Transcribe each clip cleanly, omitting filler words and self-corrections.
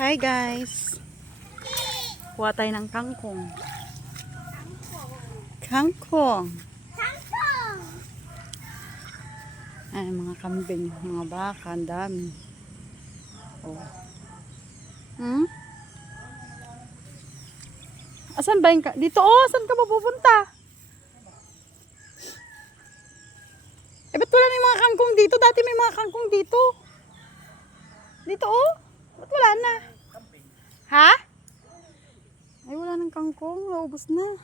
Hi guys. Kuha tayo ng kangkong. Kangkong. Ay, mga kambing, mga baka, ang dami. Oh. Asan ba yung dito? Oh, saan ka mapupunta? Eh, ba't wala na yung mga kangkong dito? Dati may mga kangkong dito. Dito, oh. Ba't wala na? Ha? Ay, wala nang kangkong. Naubos na.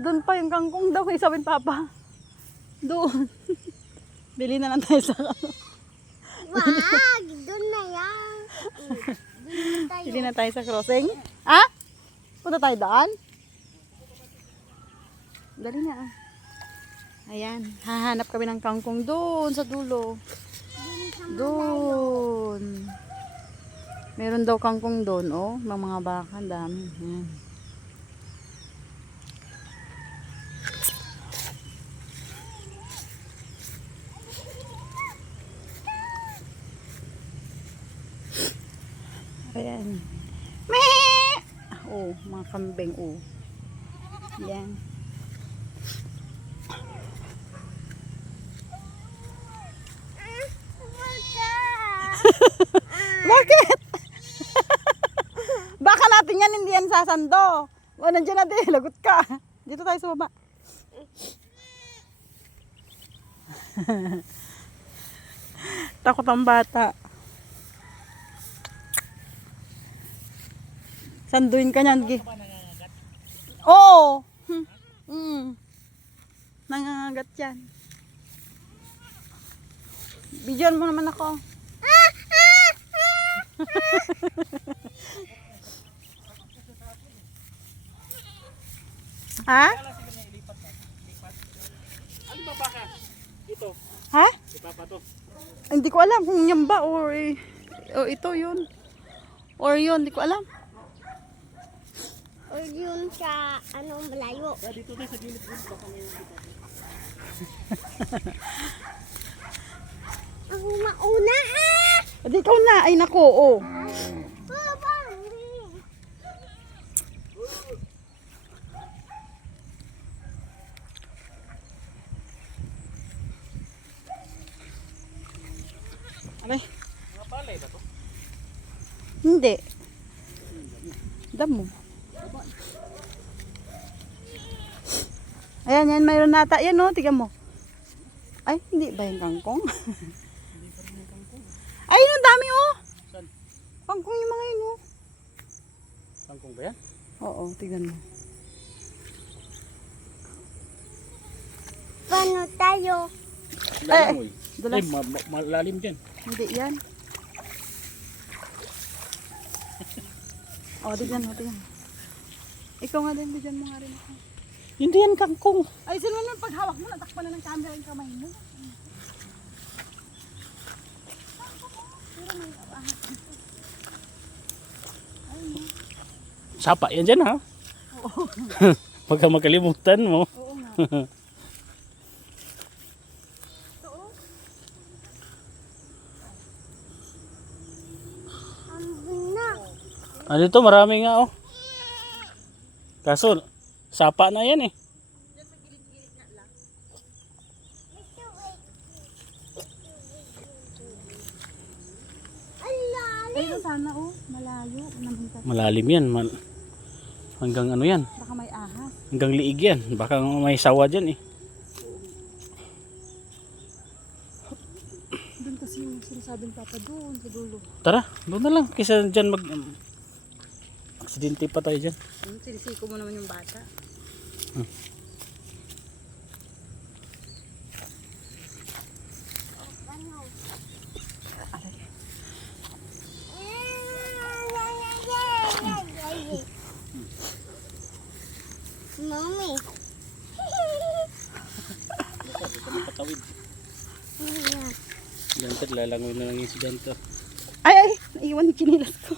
Doon pa yung kangkong daw. Sabi ni Papa. Doon. Bili na lang tayo sa Wag! Doon na yan. Bili na tayo sa crossing. Ha? Punta tayo daan? Dali na. Ayan. Hahanap kami ng kangkong doon sa dulo. Doon. Meron daw kangkong doon. Oh, mga baka. Dami. Ayan. Ayan. Meh! Oh, mga kambing. Oh. Ayan. Bakit? Baka natin yan, hindi yan sasando. O, nandiyan natin. Lagot ka. Dito tayo sa baba. Takot ang bata. Sanduin ka niyan. Oo. Nangangagat yan. Bigyan mo naman ako. Ha? Ano ba baka? Ito. Ha? Si Papa to. Hindi ko alam kung yan ba or ito yun. Or yun, hindi ko alam. O yun sa malayo. Dito tayo sa gilid dito. Baka may dito. Ako mauna Hindi ikaw na. Ay nako, oh. Papa! Aray. Mga palay ba to? Hindi. Damo. Ayan, yan. Mayroon nata. Yan, oh. Tignan mo. Ay, hindi ba yung kangkong? Ay, ang dami, oh. Saan? Kangkong yung mga yun, oh. Kangkong ba yan? Oo, tignan mo. Paano tayo? Lalim mo eh. Dulas. Malalim dyan. Hindi yan. Oh, tignan mo, tignan mo. Ikaw nga din, bigyan mo nga rin ako. Hindi yan kangkong. Ay, sino naman paghawak mo, natakpan na ng camera yung kamay mo. Sapa yan dyan ha? Oo. Pagka makalimutan mo. Oo nga. Ambun na. Ah, dito marami nga oh. Kaso, sapa na yan eh. Ay, sana, oh. Malayo. Naman ka. Malalim yan. Hanggang ano yan? Baka may ahas. Hanggang liig yan. Baka may sawa dyan eh. Doon kasi yung sinasabing Papa doon, sa dulo. Tara, doon na lang. Kaysa dyan aksidente pa tayo dyan. Sinisiko mo naman yung bata. Mami. Dito na patawid. Ayan. Dyan lalangoy na lang yung si Janto. Ay, naiwan yung chinilas ko.